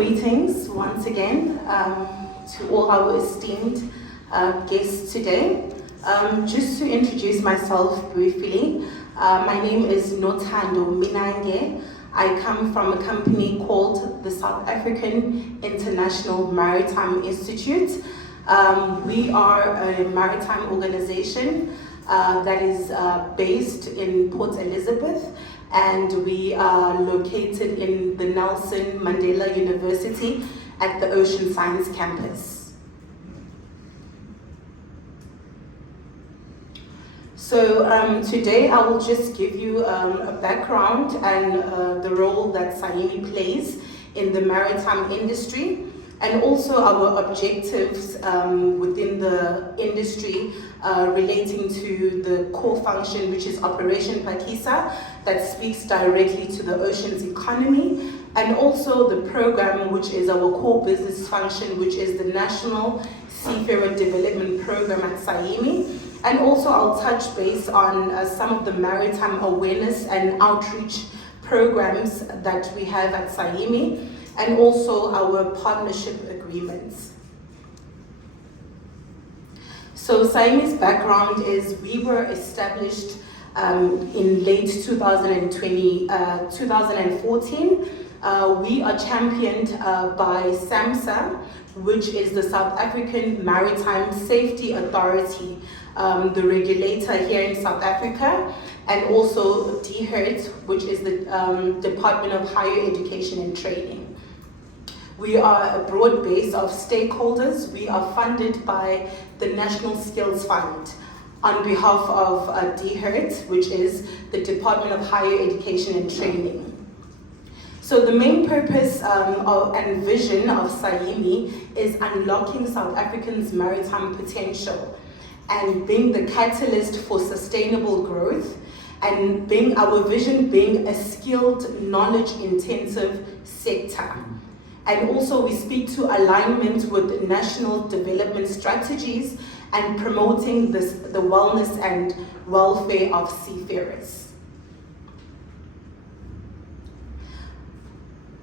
greetings once again to all our esteemed guests today. Just to introduce myself briefly, my name is Nothando Minange. I come from a company called the South African International Maritime Institute. We are a maritime organization that is based in Port Elizabeth, and we are located in the Nelson Mandela University at the Ocean Science campus. So today I will just give you a background and the role that SAIMI plays in the maritime industry, and also our objectives within the industry relating to the core function, which is Operation Phakisa, that speaks directly to the ocean's economy, and also the program, which is our core business function, which is the National Seafarer Development Program at SAIMI. And also I'll touch base on some of the maritime awareness and outreach programs that we have at SAIMI, and also our partnership agreements. So SAIMI's background is we were established in late 2014. We are championed by SAMSA, which is the South African Maritime Safety Authority, the regulator here in South Africa, and also DHERT, which is the Department of Higher Education and Training. We are a broad base of stakeholders. We are funded by the National Skills Fund on behalf of DHERT, which is the Department of Higher Education and Training. So the main purpose and vision of SAIMI is unlocking South Africans' maritime potential and being the catalyst for sustainable growth, and being our vision being a skilled, knowledge-intensive sector. And also we speak to alignment with national development strategies and promoting the wellness and welfare of seafarers.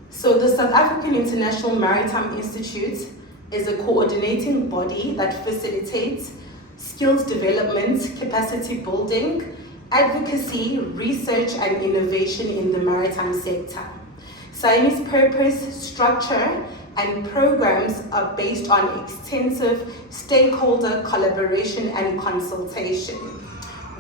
So the South African International Maritime Institute is a coordinating body that facilitates skills development, capacity building, advocacy, research and innovation in the maritime sector. SAIMI's purpose, structure and programs are based on extensive stakeholder collaboration and consultation.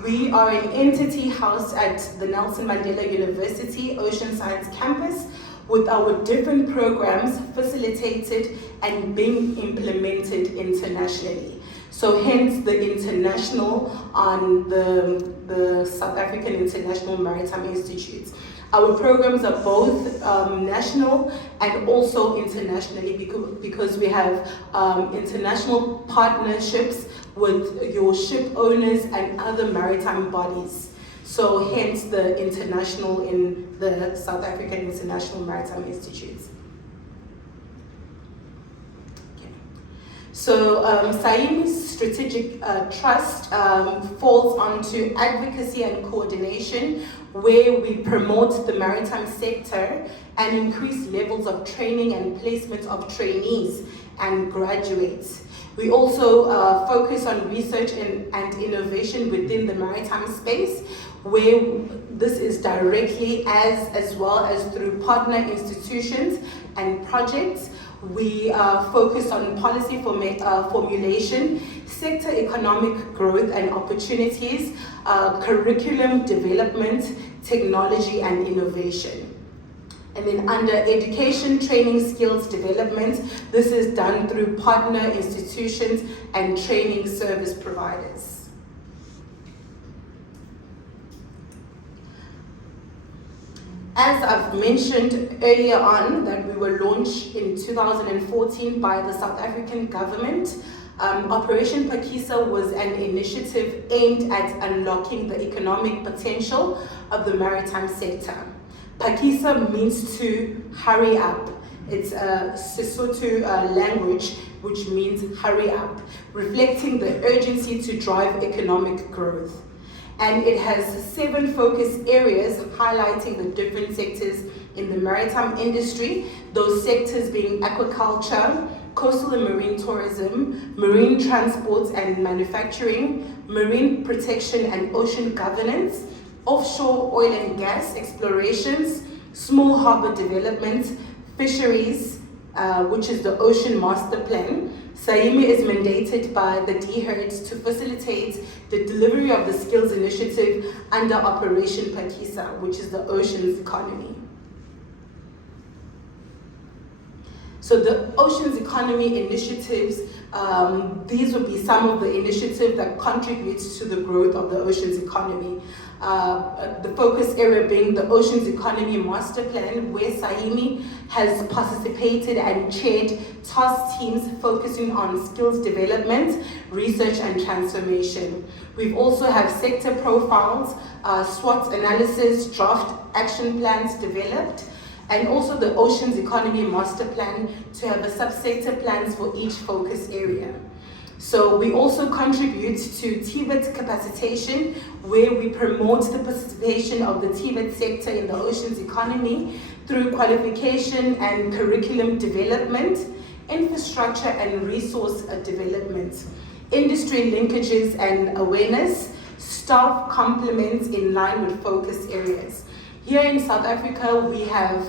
We are an entity housed at the Nelson Mandela University Ocean Science campus, with our different programs facilitated and being implemented internationally. So hence the international on the South African International Maritime Institute. Our programs are both national and also internationally, because we have international partnerships with your ship owners and other maritime bodies. So hence the international in the South African International Maritime Institute. Okay. So SAIMI's strategic trust falls onto advocacy and coordination, where we promote the maritime sector and increase levels of training and placement of trainees and graduates. We also focus on research and innovation within the maritime space, where this is directly as well as through partner institutions and projects. We focus on policy formulation, sector economic growth and opportunities, curriculum development, technology and innovation. And then under education, training, skills development, this is done through partner institutions and training service providers. As I've mentioned earlier on, that we were launched in 2014 by the South African government. Operation Phakisa was an initiative aimed at unlocking the economic potential of the maritime sector. Phakisa means to hurry up. It's a Sesotho language, which means hurry up, reflecting the urgency to drive economic growth. And it has 7 focus areas highlighting the different sectors in the maritime industry, those sectors being aquaculture, coastal and marine tourism, marine transport and manufacturing, marine protection and ocean governance, offshore oil and gas explorations, small harbor development, fisheries, which is the Ocean Master Plan. SAIMI is mandated by the DHERD to facilitate the delivery of the skills initiative under Operation Pakisa, which is the oceans economy. So the oceans economy initiatives, these would be some of the initiatives that contribute to the growth of the oceans economy. The focus area being the Oceans Economy Master Plan, where SAIMI has participated and chaired task teams focusing on skills development, research and transformation. We've also have sector profiles, SWOT analysis, draft action plans developed, and also the Oceans Economy Master Plan to have a subsector plans for each focus area. So we also contribute to TVET capacitation, where we promote the participation of the TVET sector in the oceans economy through qualification and curriculum development, infrastructure and resource development, industry linkages and awareness, staff complements in line with focus areas. Here in South Africa, we have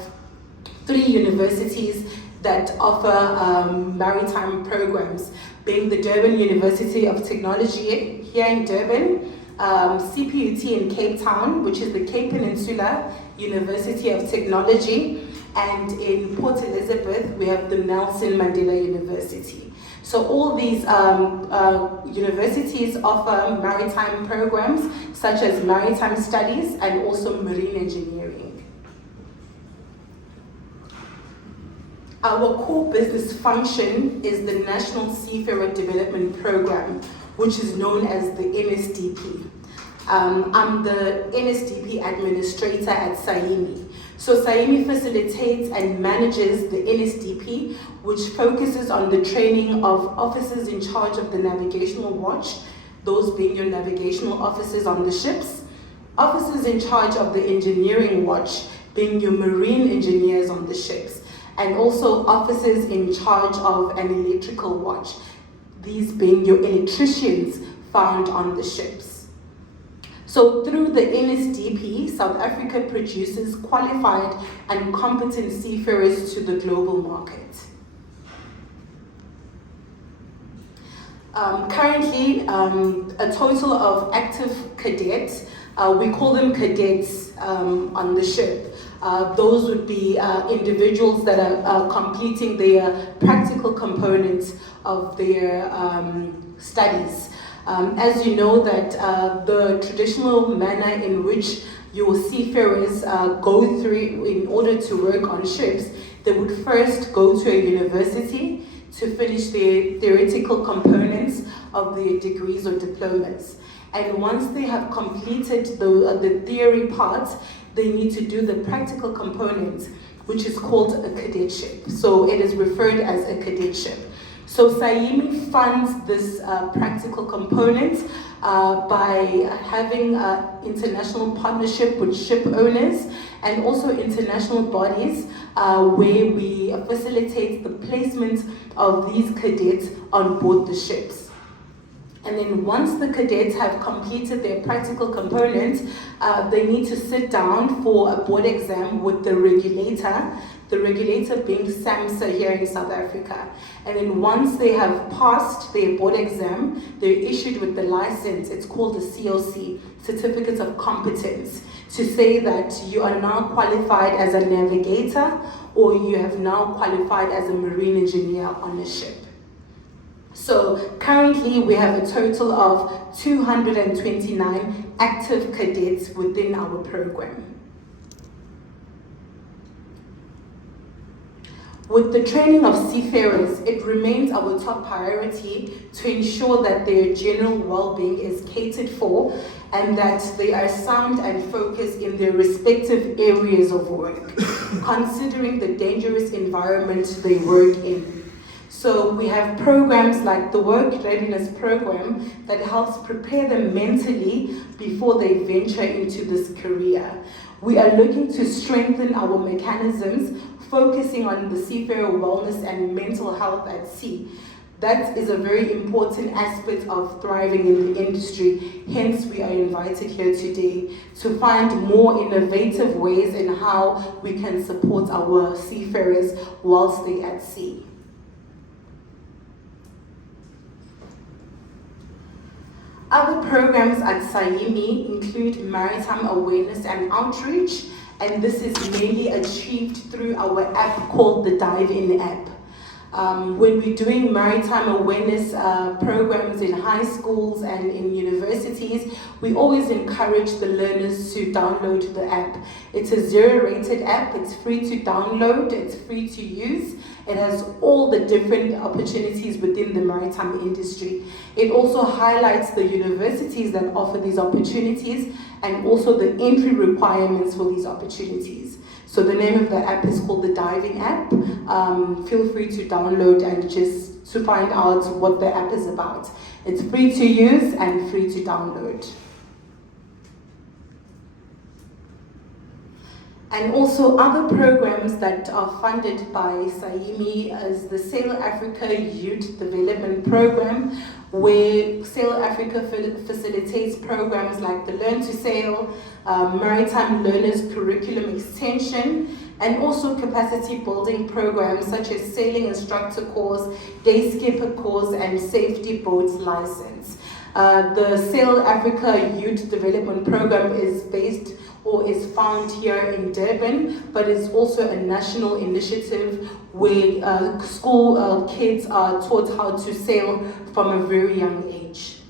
3 universities that offer maritime programs, being the Durban University of Technology here in Durban, CPUT in Cape Town, which is the Cape Peninsula University of Technology, and in Port Elizabeth, we have the Nelson Mandela University. So all these universities offer maritime programs such as maritime studies and also marine engineering. Our core business function is the National Seafarer Development Program, which is known as the NSDP. I'm the NSDP administrator at SAIMI. So SAIMI facilitates and manages the NSDP, which focuses on the training of officers in charge of the navigational watch, those being your navigational officers on the ships, officers in charge of the engineering watch, being your marine engineers on the ships, and also officers in charge of an electrical watch, these being your electricians found on the ships. So through the NSDP, South Africa produces qualified and competent seafarers to the global market. Currently, a total of active cadets, we call them cadets on the ship. Those would be individuals that are completing their practical components of their studies. As you know that the traditional manner in which your seafarers go through in order to work on ships, they would first go to a university to finish their theoretical components of their degrees or diplomas. And once they have completed the theory part, they need to do the practical components, which is called a cadetship. So it is referred as a cadetship. So SAIMI funds this practical component by having international partnership with ship owners and also international bodies where we facilitate the placement of these cadets on board the ships. And then once the cadets have completed their practical components, they need to sit down for a board exam with the regulator being SAMSA here in South Africa. And then once they have passed their board exam, they're issued with the license. It's called the COC, Certificate of Competence, to say that you are now qualified as a navigator or you have now qualified as a marine engineer on a ship. So currently we have a total of 229 active cadets within our program. With the training of seafarers, it remains our top priority to ensure that their general well-being is catered for and that they are sound and focused in their respective areas of work, considering the dangerous environment they work in. So we have programs like the Work Readiness Program that helps prepare them mentally before they venture into this career. We are looking to strengthen our mechanisms, focusing on the seafarer wellness and mental health at sea. That is a very important aspect of thriving in the industry. Hence, we are invited here today to find more innovative ways in how we can support our seafarers whilst they're at sea. Other programs at SAIMI include maritime awareness and outreach, and this is mainly achieved through our app called the Dive In app. When we're doing maritime awareness programs in high schools and in universities, we always encourage the learners to download the app. It's a 0-rated app, it's free to download, it's free to use. It has all the different opportunities within the maritime industry. It also highlights the universities that offer these opportunities and also the entry requirements for these opportunities. So the name of the app is called the Diving app. Feel free to download and just to find out what the app is about. It's free to use and free to download. And also other programs that are funded by SAIMI is the Sail Africa Youth Development Program, where Sail Africa facilitates programs like the Learn to Sail, Maritime Learners Curriculum Extension, and also capacity building programs such as Sailing Instructor Course, Day Skipper Course, and Safety Boat License. The Sail Africa Youth Development Program is based or is found here in Durban, but it's also a national initiative where school kids are taught how to sail from a very young age.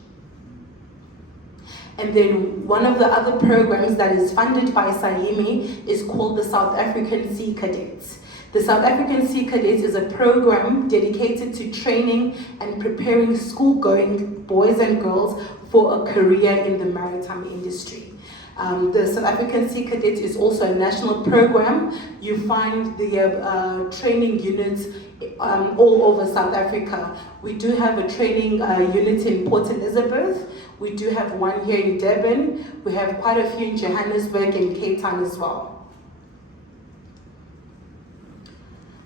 And then one of the other programs that is funded by SAIMI is called the South African Sea Cadets. The South African Sea Cadets is a program dedicated to training and preparing school-going boys and girls for a career in the maritime industry. The South African Sea Cadets is also a national program. You find the training units all over South Africa. We do have a training unit in Port Elizabeth. We do have one here in Durban. We have quite a few in Johannesburg and Cape Town as well.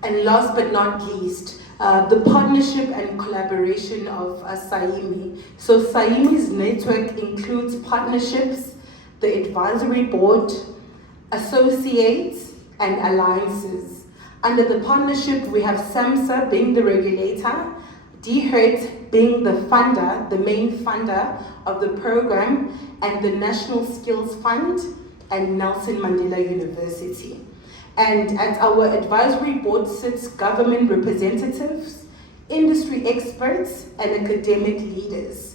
And last but not least, the partnership and collaboration of SAIMI. So SAIMI's network includes partnerships, the advisory board, associates, and alliances. Under the partnership, we have SAMSA being the regulator, DHERT being the funder, the main funder of the program, and the National Skills Fund, and Nelson Mandela University. And at our advisory board sits government representatives, industry experts, and academic leaders.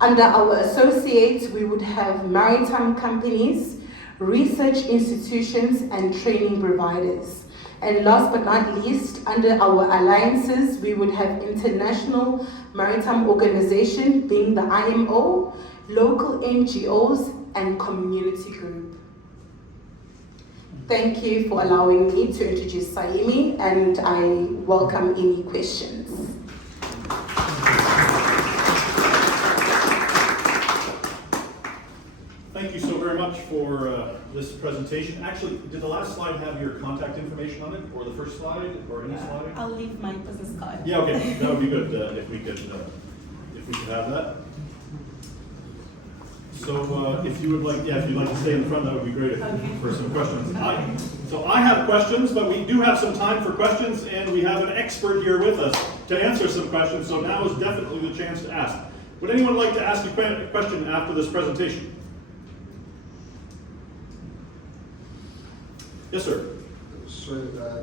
Under our associates, we would have maritime companies, research institutions, and training providers. And last but not least, under our alliances, we would have International Maritime Organization, being the IMO, local NGOs, and community group. Thank you for allowing me to introduce SAIMI, and I welcome any questions. Thank you so very much for this presentation. Actually, did the last slide have your contact information on it, or the first slide, or any slide? I'll leave my business card. Yeah, okay, that would be good if we could have that. So if you would like, if you'd like to stay in the front, that would be great for some questions. So I have questions, but we do have some time for questions, and we have an expert here with us to answer some questions. So now is definitely the chance to ask. Would anyone like to ask a question after this presentation? Yes, sir. So,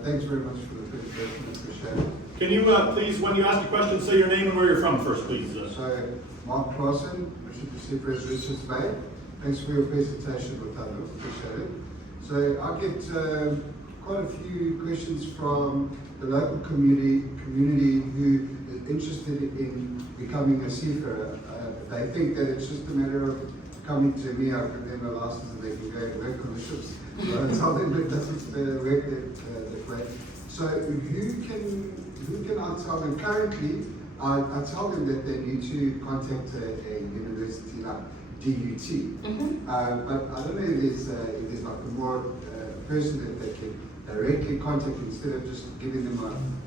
thanks very much for the presentation. Appreciate it. Can you please, when you ask a question, say your name and where you're from first, please? So, Mark Clausen, Seafarers Richards Bay. Thanks for your presentation, Nothando. Appreciate it. So, I get quite a few questions from the local community who is interested in becoming a seafarer. They think that it's just a matter of coming to me, I give them a license and they can go and work on the ships. It's something that doesn't work that way. So who can I tell them? Currently, I tell them that they need to contact a university like DUT. But I don't know if there's like a more person that they can directly contact instead of just giving them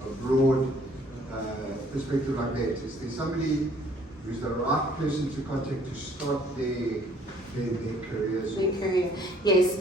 a broad perspective like that. Is there somebody who's the right person to contact to start their careers? Their career, yes.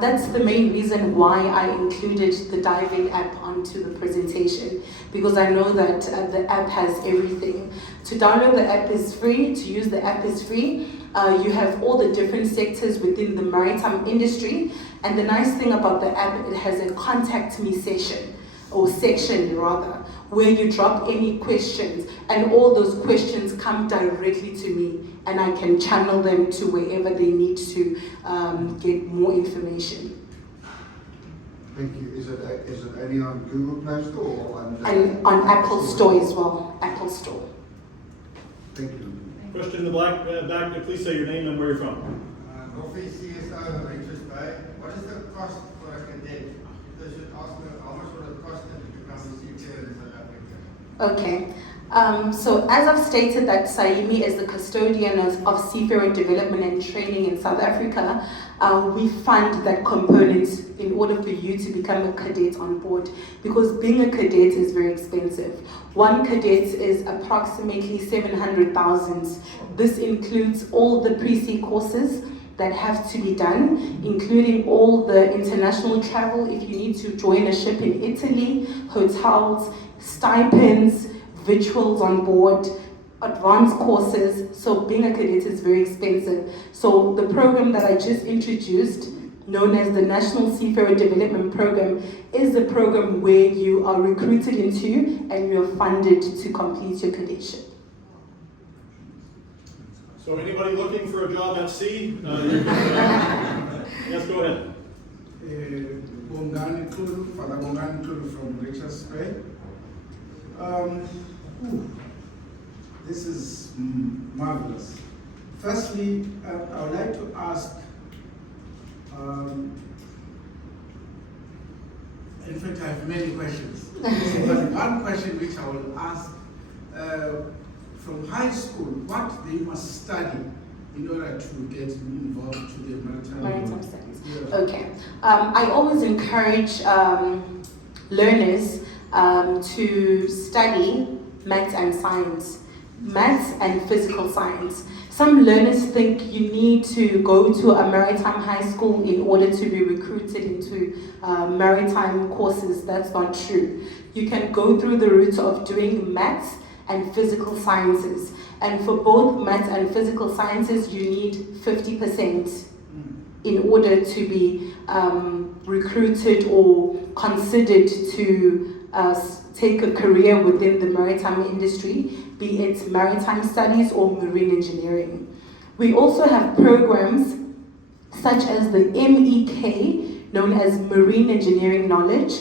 That's the main reason why I included the diving app onto the presentation, because I know that the app has everything. To download the app is free, to use the app is free. You have all the different sectors within the maritime industry, and the nice thing about the app, it has a contact me session, or section rather, where you drop any questions, and all those questions come directly to me, and I can channel them to wherever they need to get more information. Thank you. Is it only on Google Play Store or on? And on Apple Store as well, Apple Store. Thank you. Question in the back, please say your name and where you're from. Office CSO, Richards Bay. What is the cost for a cadet? They should ask me how much would it cost them to become a seafarer in South Africa? Okay. So as I've stated that SAIMI is the custodian of seafarer development and training in South Africa, we fund that component in order for you to become a cadet on board, because being a cadet is very expensive. One cadet is approximately 700,000. This includes all the pre-sea courses that have to be done, including all the international travel if you need to join a ship in Italy, hotels, stipends, victuals on board, advanced courses. So being a cadet is very expensive. So the program that I just introduced, known as the National Seafarer Development Program, is the program where you are recruited into and you are funded to complete your cadetship. So anybody looking for a job at sea? Yes, go ahead. Bongani Kulu, Father Bongani Kulu from Richards Bay. This is marvelous. Firstly, I would like to ask, in fact I have many questions. But one question which I will ask, from high school, what they must study in order to get involved to the maritime Studies. Yeah. Okay. I always encourage learners to study maths and science, maths and physical science. Some learners think you need to go to a maritime high school in order to be recruited into maritime courses. That's not true. You can go through the route of doing maths and physical sciences. And for both maths and physical sciences, you need 50% in order to be recruited or considered to take a career within the maritime industry, be it maritime studies or marine engineering. We also have programs such as the MEK, known as Marine Engineering Knowledge,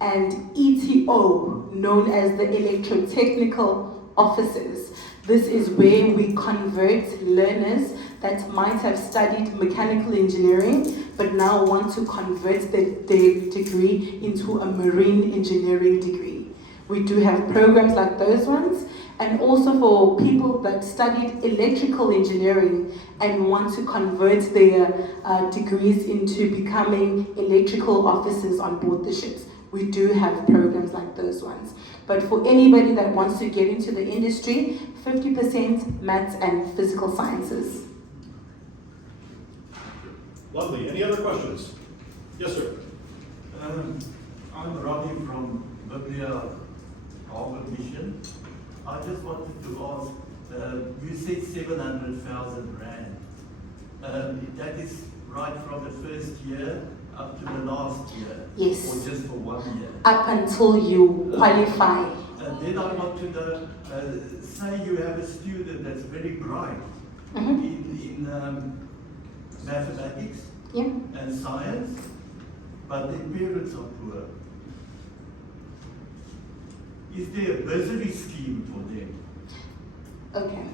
and ETO, known as the Electrotechnical Officers. This is where we convert learners that might have studied mechanical engineering but now want to convert their degree into a marine engineering degree. We do have programs like those ones, and also for people that studied electrical engineering and want to convert their degrees into becoming electrical officers on board the ships. We do have programs like those ones. But for anybody that wants to get into the industry, 50% maths and physical sciences. Lovely. Any other questions? Yes, sir. I'm Robbie from Biblia Harbour Mission. I just wanted to ask, you said 700,000 rand. That is right from the first year up to the last year? Yes. Or just for 1 year? Up until you qualify. Then I want to know, say you have a student that's very bright in mathematics and science, but their parents are poor. Is there a bursary scheme for them? Okay.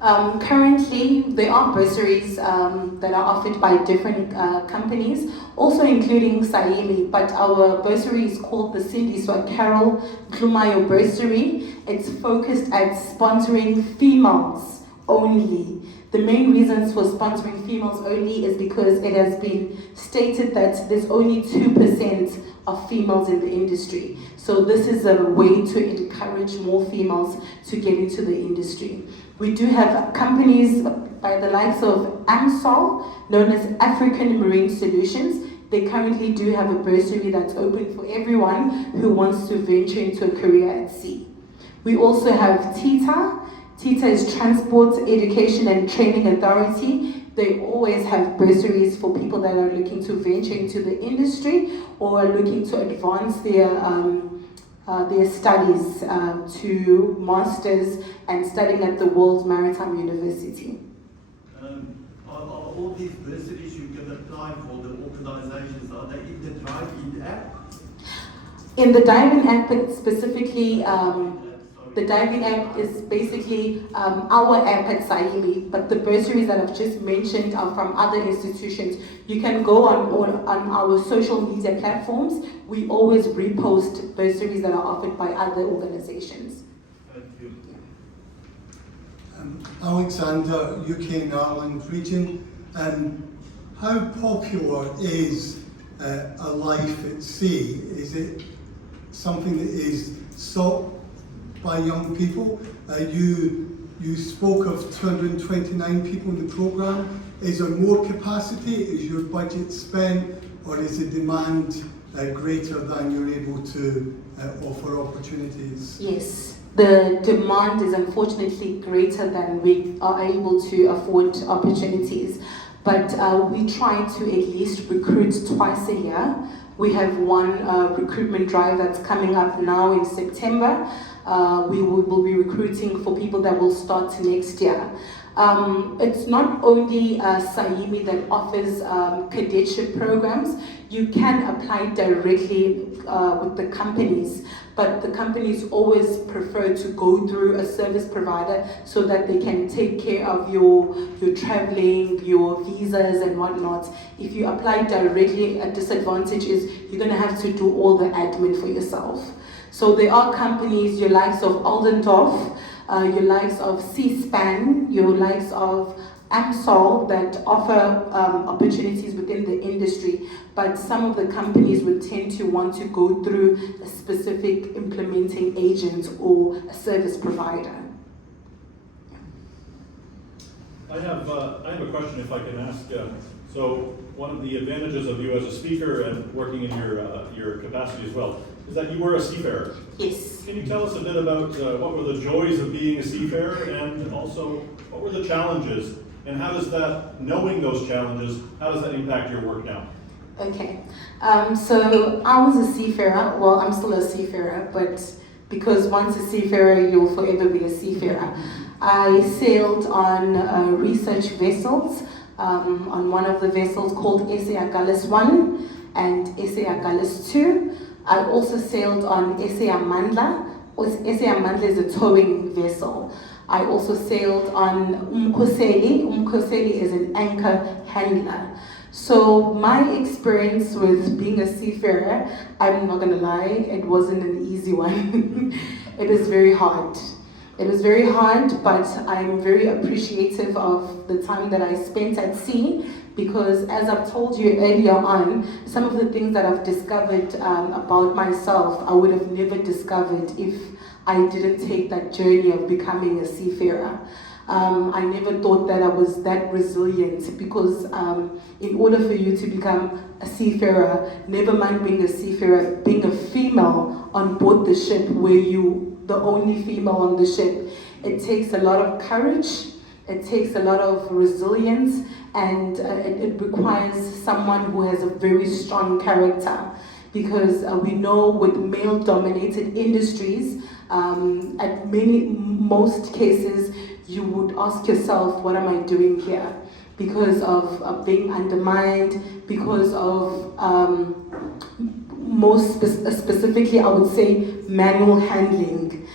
Currently, there are bursaries that are offered by different companies, also including SAIMI, but our bursary is called the Sindiswa Carol Klumayo Bursary. It's focused at sponsoring females only. The main reasons for sponsoring females only is because it has been stated that there's only 2% of females in the industry. So this is a way to encourage more females to get into the industry. We do have companies by the likes of AMSOL, known as African Marine Solutions. They currently do have a bursary that's open for everyone who wants to venture into a career at sea. We also have TITA. TITA is Transport, Education and Training Authority. They always have bursaries for people that are looking to venture into the industry or are looking to advance their studies to masters and studying at the World Maritime University. Are all these bursaries you can apply for the organizations, are they in the Drive-In app? In the Diving app specifically, the Diving app is basically our app at SAIMI, but the bursaries that I've just mentioned are from other institutions. You can go on our social media platforms. We always repost bursaries that are offered by other organizations. Thank you. Alexander, UK and Ireland region. How popular is a life at sea? Is it something that is sought by young people? You spoke of 229 people in the programme. Is there more capacity? Is your budget spent, or is the demand greater than you're able to offer opportunities? Yes, the demand is unfortunately greater than we are able to afford opportunities, but we try to at least recruit twice a year. We have one recruitment drive that's coming up now in September. We will be recruiting for people that will start next year. It's not only SAIMI that offers cadetship programs. You can apply directly with the companies, but the companies always prefer to go through a service provider so that they can take care of your traveling, your visas and whatnot. If you apply directly, a disadvantage is you're going to have to do all the admin for yourself. So there are companies, your likes of Oldendorf, your likes of C-SPAN, your likes of AMSOL that offer opportunities within the industry, but some of the companies would tend to want to go through a specific implementing agent or a service provider. I have a question if I can ask. So one of the advantages of you as a speaker and working in your capacity as well is that you were a seafarer. Yes. Can you tell us a bit about what were the joys of being a seafarer, and also what were the challenges, and how does that, knowing those challenges, how does that impact your work now? Okay, so I was a seafarer. Well, I'm still a seafarer, but because once a seafarer, you'll forever be a seafarer. I sailed on research vessels, on one of the vessels called SA Agulhas 1 and SA Agulhas 2. I also sailed on SA Amandla. SA Amandla is a towing vessel. I also sailed on Umkhoseli. Umkhoseli is an anchor handler. So my experience with being a seafarer, I'm not gonna lie, it wasn't an easy one. It was very hard. It was very hard, but I'm very appreciative of the time that I spent at sea, because as I've told you earlier on, some of the things that I've discovered about myself, I would have never discovered if I didn't take that journey of becoming a seafarer. I never thought that I was that resilient, because in order for you to become a seafarer, never mind being a seafarer, being a female on board the ship where you the only female on the ship, it takes a lot of courage, it takes a lot of resilience, and it requires someone who has a very strong character, because we know with male-dominated industries, at most cases, you would ask yourself, what am I doing here? Because of being undermined, because of specifically, I would say manual handling.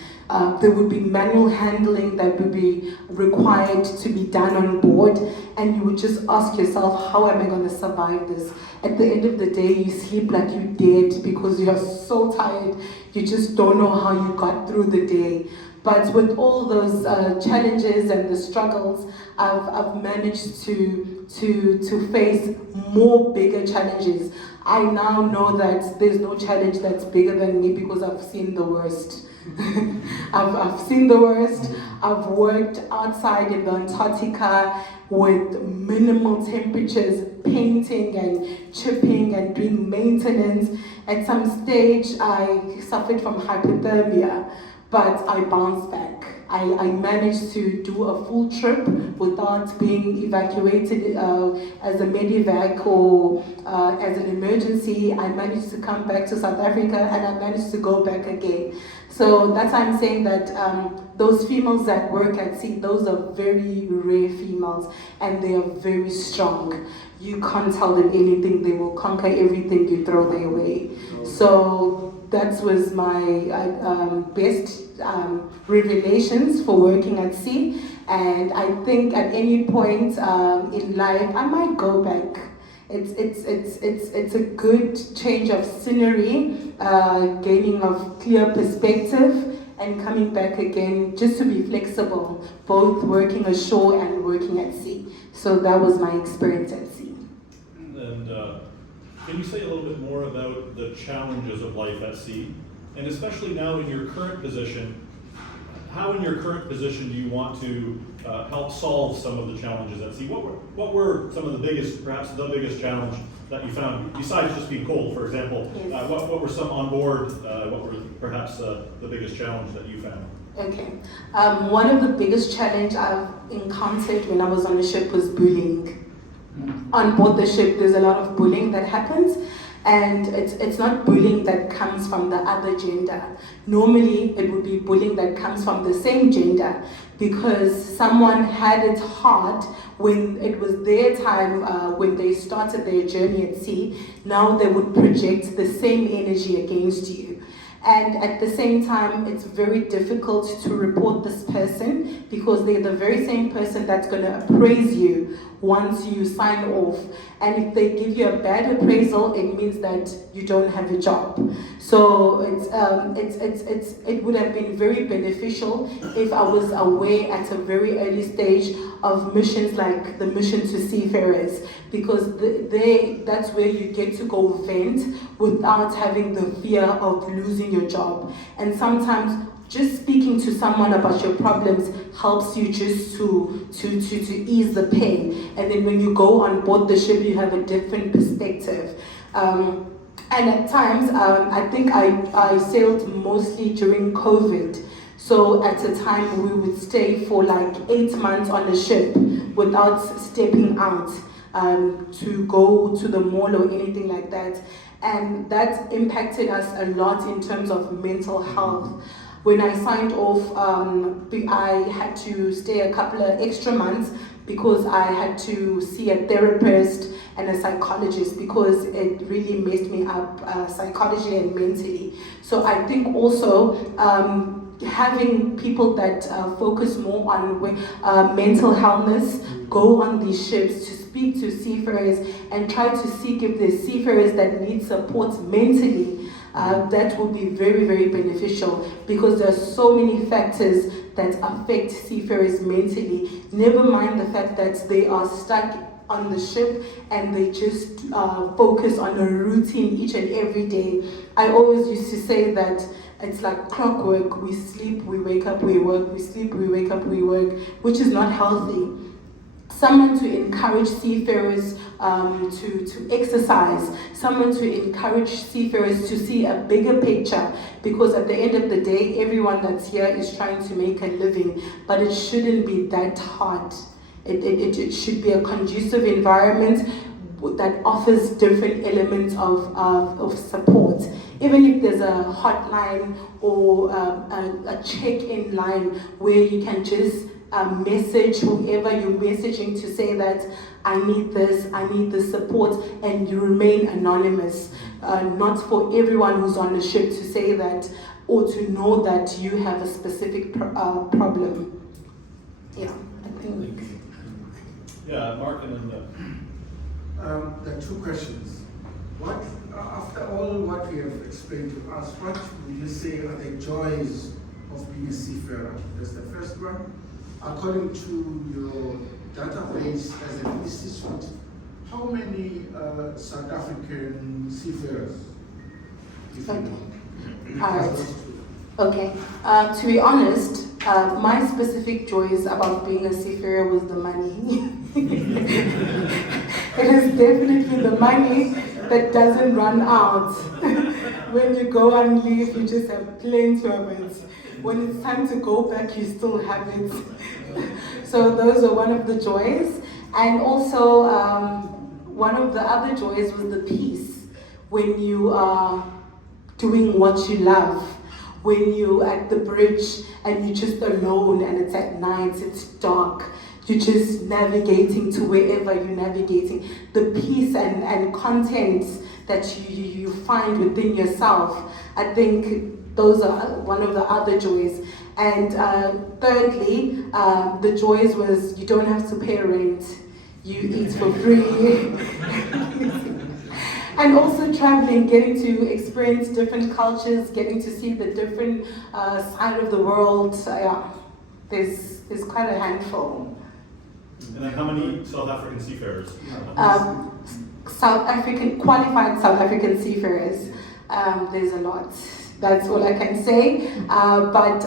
There would be manual handling that would be required to be done on board, and you would just ask yourself, how am I going to survive this? At the end of the day, you sleep like you're dead because you are so tired. You just don't know how you got through the day. But with all those challenges and the struggles, I've managed to face more bigger challenges. I now know that there's no challenge that's bigger than me because I've seen the worst. I've seen the worst. I've worked outside in the Antarctica with minimal temperatures, painting and chipping and doing maintenance. At some stage, I suffered from hypothermia, but I bounced back. I managed to do a full trip without being evacuated as a medevac or as an emergency. I managed to come back to South Africa and I managed to go back again. So that's why I'm saying that those females that work at sea, those are very rare females and they are very strong. You can't tell them anything, they will conquer everything you throw their way. So that was my best revelations for working at sea, and I think at any point in life I might go back. It's a good change of scenery, gaining of clear perspective, and coming back again just to be flexible, both working ashore and working at sea. So that was my experience at sea. And can you say a little bit more about the challenges of life at sea? And especially now in your current position, how in your current position do you want to help solve some of the challenges at sea? What were some of the biggest, perhaps the biggest challenge that you found, besides just being cold, for example? Yes. What were some on board, what were perhaps the biggest challenge that you found? Okay. One of the biggest challenge I've encountered when I was on the ship was bullying. On board the ship, there's a lot of bullying that happens, and it's not bullying that comes from the other gender. Normally, it would be bullying that comes from the same gender, because someone had it hard when it was their time, when they started their journey at sea. Now they would project the same energy against you. And at the same time, it's very difficult to report this person because they're the very same person that's going to appraise you once you sign off. And if they give you a bad appraisal, it means that you don't have a job. So it would have been very beneficial if I was aware at a very early stage of missions like the mission to Seafarers, because that's where you get to go vent without having the fear of losing your job. And sometimes just speaking to someone about your problems helps you just to ease the pain. And then when you go on board the ship, you have a different perspective. And at times, I think I sailed mostly during COVID. So at a time, we would stay for like 8 months on the ship without stepping out to go to the mall or anything like that. And that impacted us a lot in terms of mental health. When I signed off, I had to stay a couple of extra months because I had to see a therapist and a psychologist because it really messed me up psychologically and mentally. So I think also having people that focus more on mental healthness go on these ships to speak to seafarers and try to seek if there's seafarers that need support mentally. That would be very, very beneficial because there are so many factors that affect seafarers mentally. Never mind the fact that they are stuck on the ship and they just focus on a routine each and every day. I always used to say that it's like clockwork. We sleep, we wake up, we work, we sleep, we wake up, we work, which is not healthy. Someone to encourage seafarers to exercise, someone to encourage seafarers to see a bigger picture, because at the end of the day, everyone that's here is trying to make a living, but it shouldn't be that hard. It should be a conducive environment that offers different elements of support. Even if there's a hotline or a check-in line where you can just message whoever you're messaging to say that I need this support, and you remain anonymous. Not for everyone who's on the ship to say that or to know that you have a specific problem. Yeah, I think. Yeah, Mark, and then There are two questions. After all what we have explained to us, what would you say are the joys of being a seafarer? That's the first one. According to your database as an institute, how many South African seafarers? If you know. All right. Okay. To be honest, my specific joys about being a seafarer was the money. It is definitely the money that doesn't run out. When you go on leave, you just have plenty of it. When it's time to go back, you still have it. So those are one of the joys. And also, one of the other joys was the peace. When you are doing what you love. When you're at the bridge and you're just alone and it's at night, it's dark. You're just navigating to wherever you're navigating. The peace and content that you find within yourself, I think those are one of the other joys. And thirdly, the joys was you don't have to pay rent. You eat for free. And also traveling, getting to experience different cultures, getting to see the different side of the world. Yeah, there's quite a handful. And then how many South African seafarers? Qualified South African seafarers. There's a lot. That's all I can say. But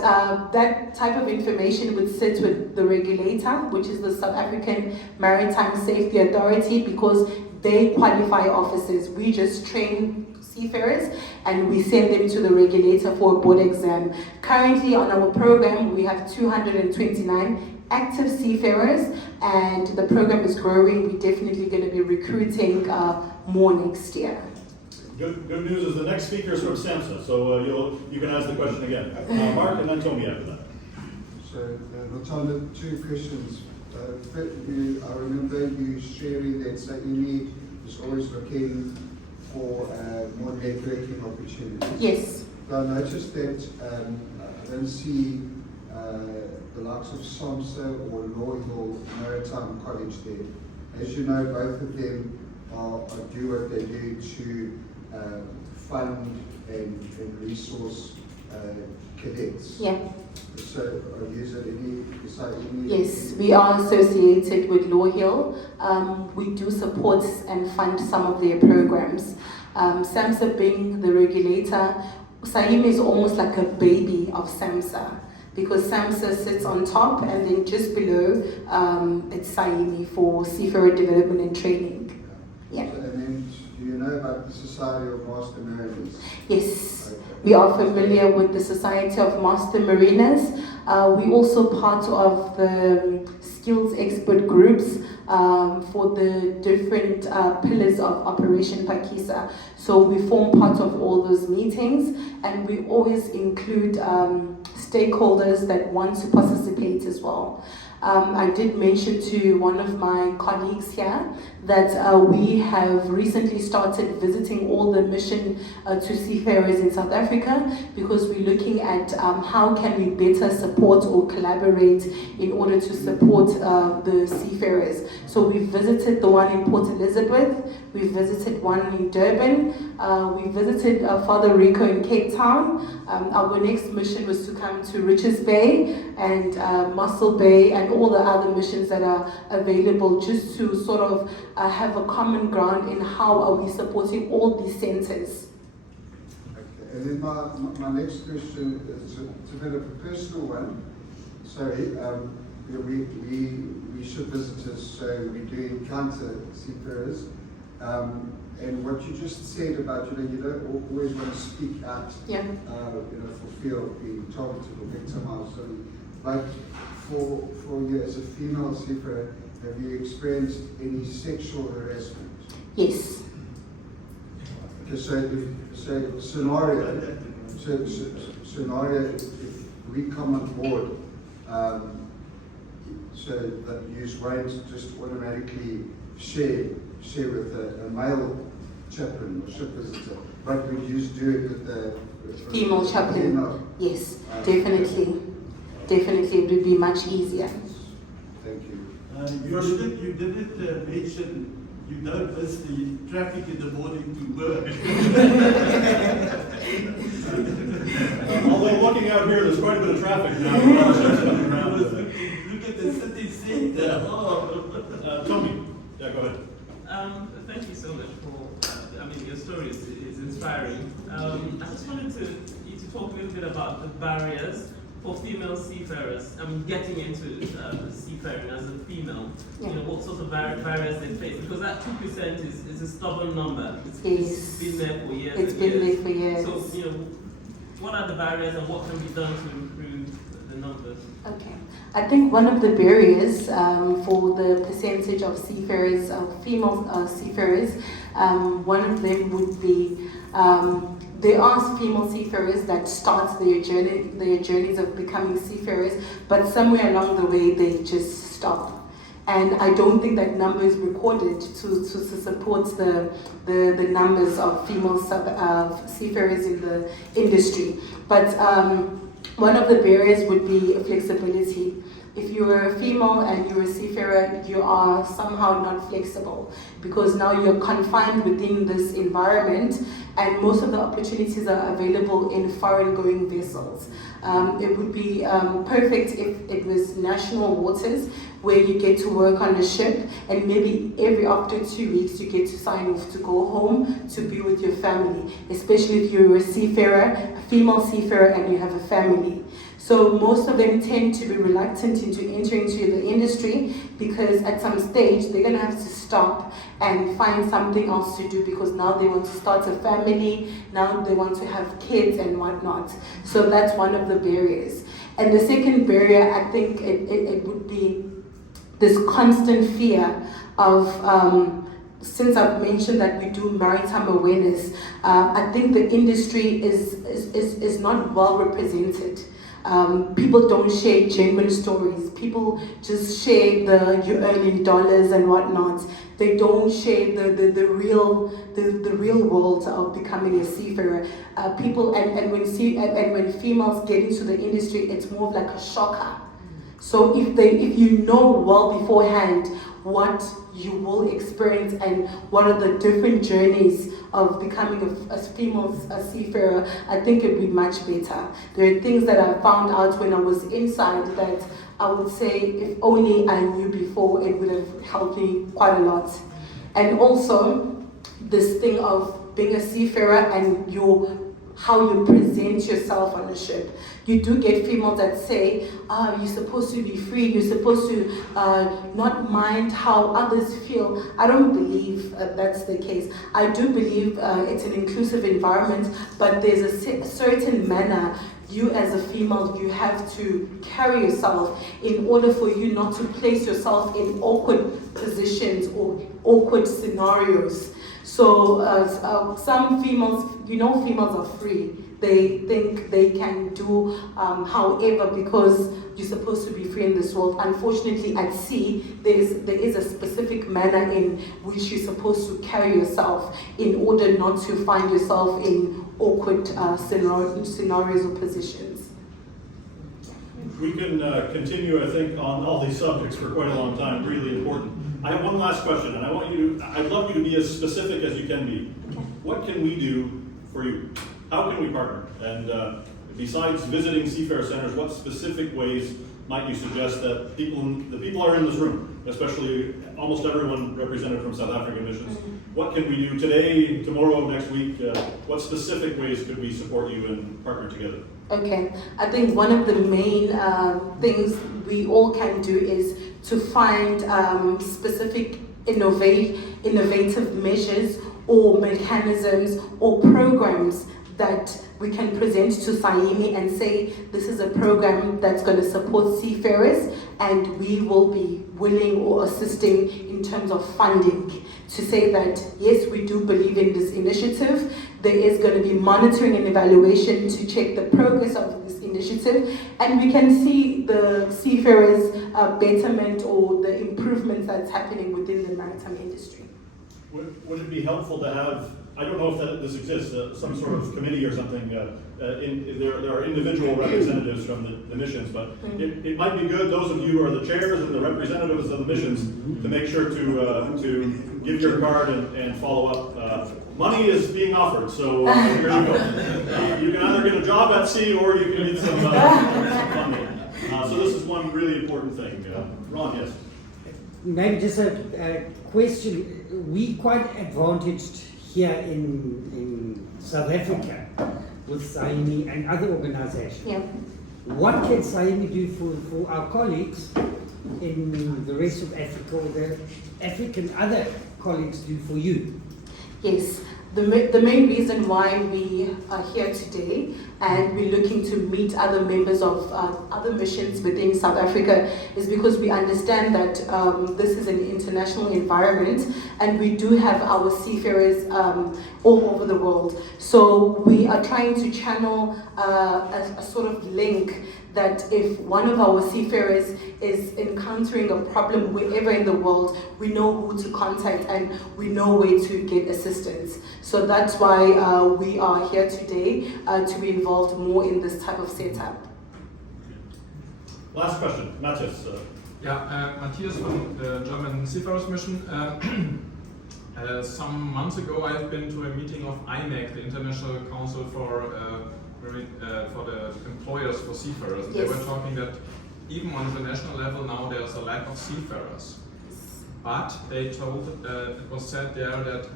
that type of information would sit with the regulator, which is the South African Maritime Safety Authority, because they qualify officers. We just train seafarers and we send them to the regulator for a board exam. Currently on our program, we have 229 active seafarers and the program is growing. We're definitely going to be recruiting more next year. Good news is the next speaker is from SAMHSA, so you can ask the question again. Mark and then Tommy after that. So, Nothando, two questions. I remember you sharing that SAIMI is always looking for more networking opportunities. Yes. I noticed that I don't see the likes of SAMHSA or Loyal Maritime College there. As you know, both of them do what they do to fund and resource cadets. Yeah. So are you any? Yes, we are associated with Law Hill. We do support and fund some of their programs. SAMHSA being the regulator, SAIMI is almost like a baby of SAMHSA because SAMHSA sits on top and then just below it's SAIMI for Seafarer Development and Training. Yeah. And then do you know about the Society of Master Mariners? Yes. We are familiar with the Society of Master Mariners. We also part of the skills expert groups for the different pillars of Operation Pakisa. So we form part of all those meetings and we always include stakeholders that want to participate as well. I did mention to one of my colleagues here that we have recently started visiting all the mission to seafarers in South Africa because we're looking at how can we better support or collaborate in order to support the seafarers. So we visited the one in Port Elizabeth, we visited one in Durban, we visited Father Rico in Cape Town. Our next mission was to come to Richards Bay and Muscle Bay and all the other missions that are available just to sort of have a common ground in how are we supporting all these centers. Okay. And then my next question is it's a bit of a personal one. Sorry, we ship visitors, so we do encounter seafarers. And what you just said about, you don't always want to speak out, Yeah. For fear of being targeted or victimized. But for you as a female seafarer, have you experienced any sexual harassment? Yes. Okay, so scenario, if we come on board, so that you won't just automatically share with a male chaplain or ship visitor, but we just do it with the Female chaplain. Yes, definitely. Definitely, it would be much easier. Thank you. You didn't mention you don't miss the traffic in the morning to work. Although looking out here, there's quite a bit bit of traffic now. Look at the city centre. Oh. Tony, yeah, go ahead. Thank you so much for, your story is inspiring. I just wanted you to talk a little bit about the barriers for female seafarers. Getting into seafaring as a female, what sort of barriers they face, because that 2% is a stubborn number. It's been there for years. It's been there for years. So, what are the barriers and what can be done to improve the numbers? Okay. I think one of the barriers for the percentage of seafarers, female seafarers, one of them would be there are female seafarers that start their journeys of becoming seafarers, but somewhere along the way they just stop. And I don't think that number is recorded to support the numbers of female seafarers in the industry. But one of the barriers would be flexibility. If you're a female and you're a seafarer, you are somehow not flexible because now you're confined within this environment and most of the opportunities are available in foreign going vessels. It would be perfect if it was national waters where you get to work on a ship and maybe after 2 weeks you get to sign off to go home to be with your family, especially if you're a seafarer, a female seafarer and you have a family. So most of them tend to be reluctant into entering into the industry because at some stage they're going to have to stop and find something else to do because now they want to start a family, now they want to have kids and whatnot. So that's one of the barriers. And the second barrier, I think it would be this constant fear of since I've mentioned that we do maritime awareness, I think the industry is not well represented. People don't share genuine stories. People just share you earning dollars and whatnot. They don't share the real world of becoming a seafarer. When females get into the industry, it's more of like a shocker. So if you know well beforehand what you will experience and what are the different journeys of becoming a female seafarer, I think it would be much better. There are things that I found out when I was inside that I would say if only I knew before, it would have helped me quite a lot. And also this thing of being a seafarer and how you present yourself on a ship. You do get females that say, you're supposed to be free, you're supposed to not mind how others feel. I don't believe that's the case. I do believe it's an inclusive environment, but there's a certain manner you as a female, you have to carry yourself in order for you not to place yourself in awkward positions or awkward scenarios. So some females, females are free. They think they can do however because you're supposed to be free in this world. Unfortunately, at sea, there is a specific manner in which you're supposed to carry yourself in order not to find yourself in awkward scenarios or positions. We can continue, I think, on all these subjects for quite a long time. Really important. I have one last question, and I'd love you to be as specific as you can be. What can we do for you? How can we partner? And besides visiting seafarer centers, what specific ways might you suggest that the people are in this room, especially almost everyone represented from South African missions? What can we do today, tomorrow, next week? What specific ways could we support you and partner together? Okay, I think one of the main things we all can do is to find specific innovative measures or mechanisms or programs that we can present to SAIMI and say, this is a program that's going to support seafarers and we will be willing or assisting in terms of funding to say that, yes, we do believe in this initiative. There is going to be monitoring and evaluation to check the progress of this initiative and we can see the seafarers' betterment or the improvements that's happening within the maritime industry. Would it be helpful to have I don't know if this exists, some sort of committee or something. There are individual representatives from the missions, but it might be good, those of you who are the chairs and the representatives of the missions, to make sure to give your card and follow up. Money is being offered, so here you go. You can either get a job at sea or you can get some funding. So this is one really important thing. Ron, yes? Maybe just a question. We quite advantaged here in South Africa with SAIMI and other organizations. Yeah. What can SAIMI do for our colleagues in the rest of Africa, or the African other colleagues do for you? Yes, the main reason why we are here today and we're looking to meet other members of other missions within South Africa is because we understand that this is an international environment and we do have our seafarers all over the world. So we are trying to channel a sort of link that if one of our seafarers is encountering a problem wherever in the world, we know who to contact and we know where to get assistance. So that's why we are here today to be involved more in this type of setup. Last question, Matthias. Matthias from the German Seafarers mission. Some months ago, I've been to a meeting of IMEC, the International Council for the employers for seafarers. Yes. They were talking that even on the national level now there's a lack of seafarers. But they told, it was said there that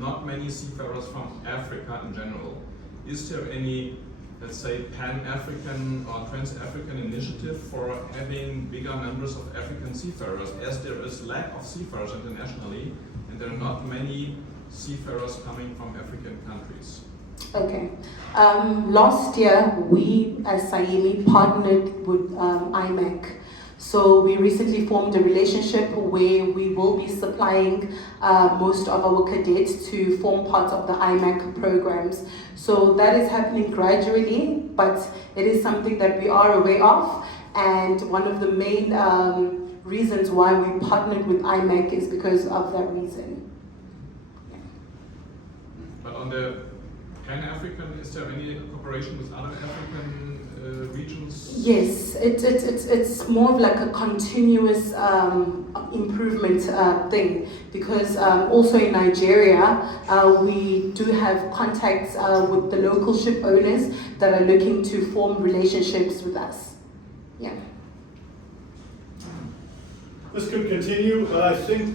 not many seafarers from Africa in general. Is there any, let's say, Pan-African or Trans-African initiative for having bigger numbers of African seafarers, as there is lack of seafarers internationally and there are not many seafarers coming from African countries? Okay. Last year, we as SAIMI partnered with IMEC. So we recently formed a relationship where we will be supplying most of our cadets to form part of the IMEC programs. So that is happening gradually, but it is something that we are aware of. And one of the main reasons why we partnered with IMEC is because of that reason. Yeah. But on the Pan-African, is there any cooperation with other African regions? Yes, it's more of like a continuous improvement thing, because also in Nigeria we do have contacts with the local ship owners that are looking to form relationships with us. Yeah. This could continue, I think